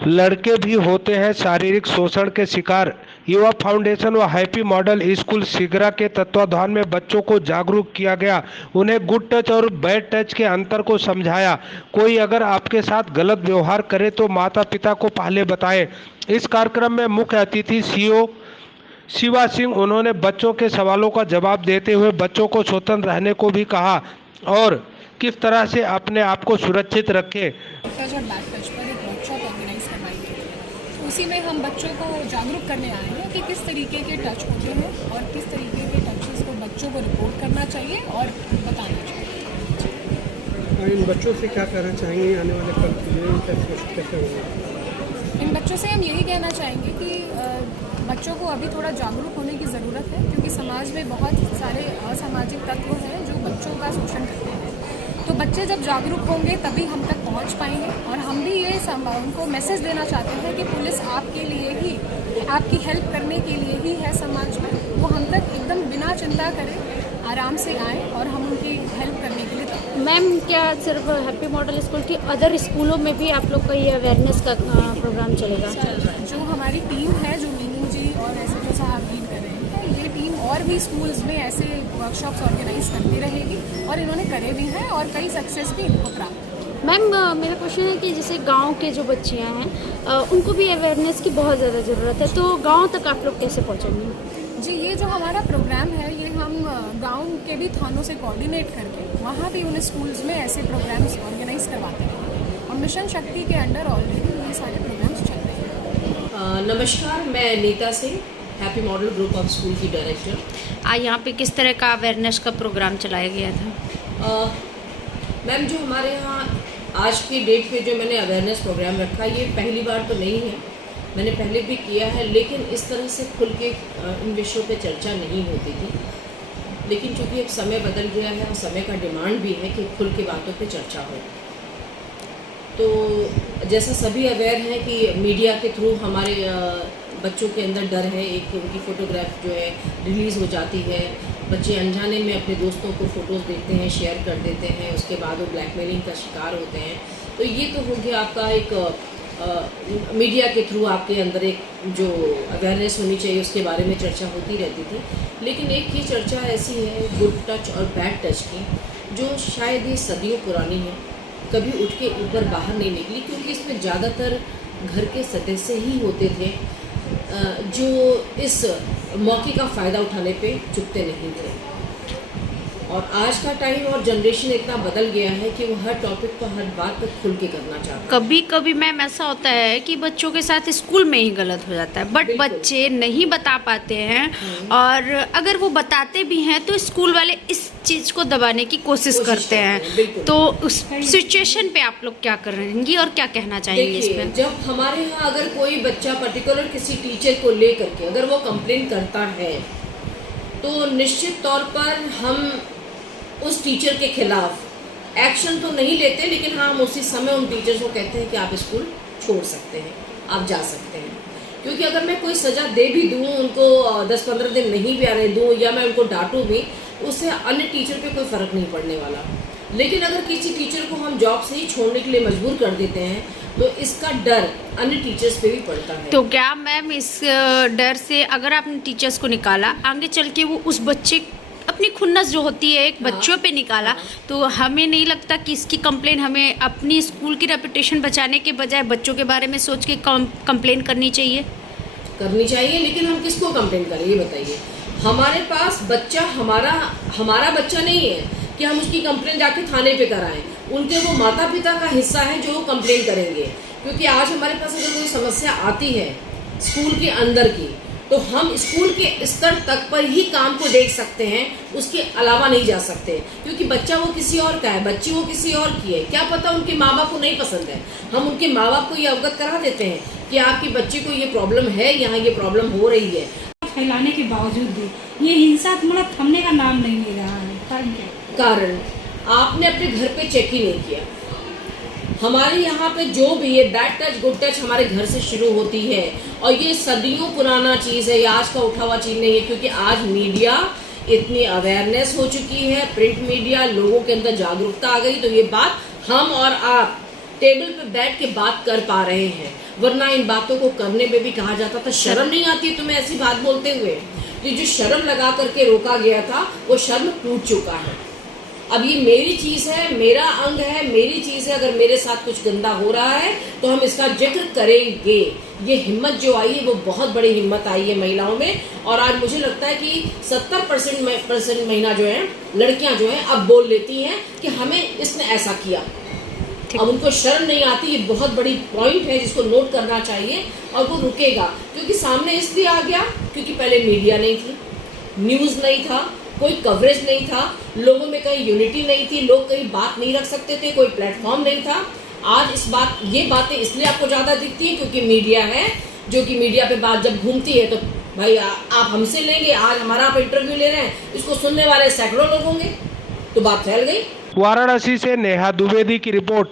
लड़के भी होते हैं शारीरिक शोषण के शिकार। युवा फाउंडेशन व हैप्पी मॉडल स्कूल सिगरा के तत्वाधान में बच्चों को जागरूक किया गया। उन्हें गुड टच और बैड टच के अंतर को समझाया। कोई अगर आपके साथ गलत व्यवहार करे तो माता पिता को पहले बताएं। इस कार्यक्रम में मुख्य अतिथि सीओ शिवा सिंह, उन्होंने बच्चों के सवालों का जवाब देते हुए बच्चों को स्वतंत्र रहने को भी कहा और किस तरह से अपने आप को सुरक्षित रखें। टच और बैक टच पर एक वर्कशॉप ऑर्गेनाइज करवाई गई थी। तो उसी में हम बच्चों को जागरूक करने आए हैं कि किस तरीके के टच होते हैं और किस तरीके के टचेस को बच्चों को रिपोर्ट करना चाहिए और बताना चाहिए। इन बच्चों से क्या कहना चाहेंगे आने वाले कल के लिए कैसे होंगे? इन बच्चों से हम यही कहना चाहेंगे कि बच्चों को अभी थोड़ा जागरूक होने की ज़रूरत है, क्योंकि समाज में बहुत सारे असामाजिक तत्व हैं जो बच्चों का शोषण करते हैं। तो बच्चे जब जागरूक होंगे तभी हम तक पहुंच पाएंगे। और हम भी ये उनको मैसेज देना चाहते हैं कि पुलिस आपके लिए ही, आपकी हेल्प करने के लिए ही है समाज में। वो हम तक एकदम बिना चिंता करे आराम से आए और हम उनकी हेल्प करने के लिए तत्पर। मैम, क्या सिर्फ हैप्पी मॉडल स्कूल की अदर स्कूलों में भी आप लोग का ये अवेयरनेस का प्रोग्राम चलेगा? जो हमारी टीम है, जो मीनू जी और ऐसे जो साहब लीड कर रहे हैं, ये टीम और भी स्कूल्स में ऐसे वर्कशॉप्स ऑर्गेनाइज करती रहेगी और इन्होंने करे भी हैं और कई सक्सेस भी इनको प्राप्त। मैम, मेरा क्वेश्चन है कि जैसे गांव के जो बच्चियां हैं उनको भी अवेयरनेस की बहुत ज़्यादा ज़रूरत है, तो गांव तक आप लोग कैसे पहुंचेंगे? जी, ये जो हमारा प्रोग्राम है ये हम गांव के भी थानों से कोऑर्डिनेट करके वहाँ भी उन स्कूल्स में ऐसे प्रोग्राम्स ऑर्गेनाइज करवाते हैं और मिशन शक्ति के अंडर ऑलरेडी ये सारे प्रोग्राम्स चल रहे हैं। नमस्कार, मैं Neeta Singh, Happy Model Group of School की डायरेक्टर। आज यहाँ पे किस तरह का अवेयरनेस का प्रोग्राम चलाया गया था? मैम, जो हमारे यहाँ आज की डेट पे जो मैंने अवेयरनेस प्रोग्राम रखा, ये पहली बार तो नहीं है, मैंने पहले भी किया है, लेकिन इस तरह से खुल के इन विषयों पे चर्चा नहीं होती थी। लेकिन चूँकि अब समय बदल गया है और समय का डिमांड भी है कि खुल के बातों पे चर्चा हो, तो जैसा सभी अवेयर हैं कि मीडिया के थ्रू हमारे बच्चों के अंदर डर है, एक उनकी फ़ोटोग्राफ जो है रिलीज़ हो जाती है, बच्चे अनजाने में अपने दोस्तों को फ़ोटोज़ देखते हैं, शेयर कर देते हैं, उसके बाद वो ब्लैकमेलिंग का शिकार होते हैं। तो ये तो हो गया आपका एक मीडिया के थ्रू आपके अंदर एक जो अवेयरनेस होनी चाहिए उसके बारे में चर्चा होती रहती थी। लेकिन एक ये चर्चा ऐसी है गुड टच और बैड टच की, जो शायद ये सदियों पुरानी है, कभी उठ के ऊपर बाहर नहीं निकली, क्योंकि इसमें ज़्यादातर घर के सदस्य ही होते थे जो इस मौके का फ़ायदा उठाने पे चुकते नहीं थे। और आज का टाइम और जनरेशन इतना बदल गया है कि वो हर टॉपिक पर हर बात पर खुल के करना चाहते हैं। कभी कभी मैम ऐसा होता है कि बच्चों के साथ स्कूल में ही गलत हो जाता है, बट बच्चे नहीं बता पाते हैं, और अगर वो बताते भी हैं तो स्कूल वाले इस चीज़ को दबाने की कोशिश करते हैं। तो उस सिचुएशन पे आप लोग क्या करेंगी और क्या कहना चाहेंगे इस पर? जब हमारे यहाँ अगर कोई बच्चा पर्टिकुलर किसी टीचर को ले करके अगर वो कंप्लेन करता है, तो निश्चित तौर पर हम उस टीचर के खिलाफ एक्शन तो नहीं लेते, लेकिन हाँ, हम उसी समय उन टीचर्स को कहते हैं कि आप स्कूल छोड़ सकते हैं, आप जा सकते हैं। क्योंकि अगर मैं कोई सज़ा दे भी दूँ, उनको 10-15 दिन नहीं भी आने दूँ, या मैं उनको डांटूँ भी, उससे अन्य टीचर पे कोई फ़र्क नहीं पड़ने वाला। लेकिन अगर किसी टीचर को हम जॉब से ही छोड़ने के लिए मजबूर कर देते हैं, तो इसका डर अन्य टीचर्स पे भी पड़ता है। तो क्या मैम इस डर से अगर आपने टीचर्स को निकाला, आगे चल के वो उस बच्चे अपनी खुन्नस जो होती है एक बच्चों पे निकाला, तो हमें नहीं लगता कि इसकी कंप्लेन हमें अपनी स्कूल की रेपुटेशन बचाने के बजाय बच्चों के बारे में सोच के कंप्लेन करनी चाहिए? लेकिन हम किसको कंप्लेन करें ये बताइए? हमारे पास बच्चा हमारा बच्चा नहीं है कि हम उसकी कंप्लेन जाके थाने पे कराएं। उनके वो माता पिता का हिस्सा है जो कंप्लेन करेंगे। क्योंकि आज हमारे पास अगर कोई समस्या आती है स्कूल के अंदर की, तो हम स्कूल के स्तर तक पर ही काम को देख सकते हैं, उसके अलावा नहीं जा सकते। क्योंकि बच्चा वो किसी और का है, बच्ची वो किसी और की है, क्या पता उनके माँ बाप को नहीं पसंद है, हम उनके माँ बाप को ये अवगत करा देते हैं कि आपकी बच्ची को ये प्रॉब्लम है, यहाँ ये प्रॉब्लम हो रही है। फैलाने के बावजूद भी ये हिंसा मतलब थमने का नाम नहीं ले रहा है। कारण क्या? कारण आपने अपने घर पे चेक ही नहीं किया। हमारे यहाँ पे जो भी ये बैड टच गुड टच हमारे घर से शुरू होती है, और ये सदियों पुराना चीज़ है, ये आज का उठा हुआ चीज़ नहीं है। क्योंकि आज मीडिया इतनी अवेयरनेस हो चुकी है, प्रिंट मीडिया, लोगों के अंदर जागरूकता आ गई, तो ये बात हम और आप टेबल पे बैठ के बात कर पा रहे हैं। वरना इन बातों को करने में भी कहा जाता था शर्म नहीं आती तुम्हें ऐसी बात बोलते हुए। ये जो शर्म लगा करके रोका गया था वो शर्म टूट चुका है। अब ये मेरी चीज़ है, मेरा अंग है, मेरी चीज़ है, अगर मेरे साथ कुछ गंदा हो रहा है तो हम इसका जिक्र करेंगे। ये हिम्मत जो आई है वो बहुत बड़ी हिम्मत आई है महिलाओं में। और आज मुझे लगता है कि 70% महिला जो है, लड़कियां जो हैं, अब बोल लेती हैं कि हमें इसने ऐसा किया। अब उनको शर्म नहीं आती। ये बहुत बड़ी पॉइंट है जिसको नोट करना चाहिए और वो रुकेगा। क्योंकि सामने इसलिए आ गया क्योंकि पहले मीडिया नहीं थी, न्यूज़ नहीं था, कोई कवरेज नहीं था, लोगों में कहीं यूनिटी नहीं थी, लोग कहीं बात नहीं रख सकते थे, कोई प्लेटफॉर्म नहीं था। आज ये बातें इसलिए आपको ज़्यादा दिखती हैं क्योंकि मीडिया है, जो कि मीडिया पे बात जब घूमती है तो भाई आप हमसे लेंगे, आज हमारा आप इंटरव्यू ले रहे हैं, इसको सुनने वाले सैकड़ों लोग होंगे, तो बात फैल गई। वाराणसी से नेहा द्विवेदी की रिपोर्ट।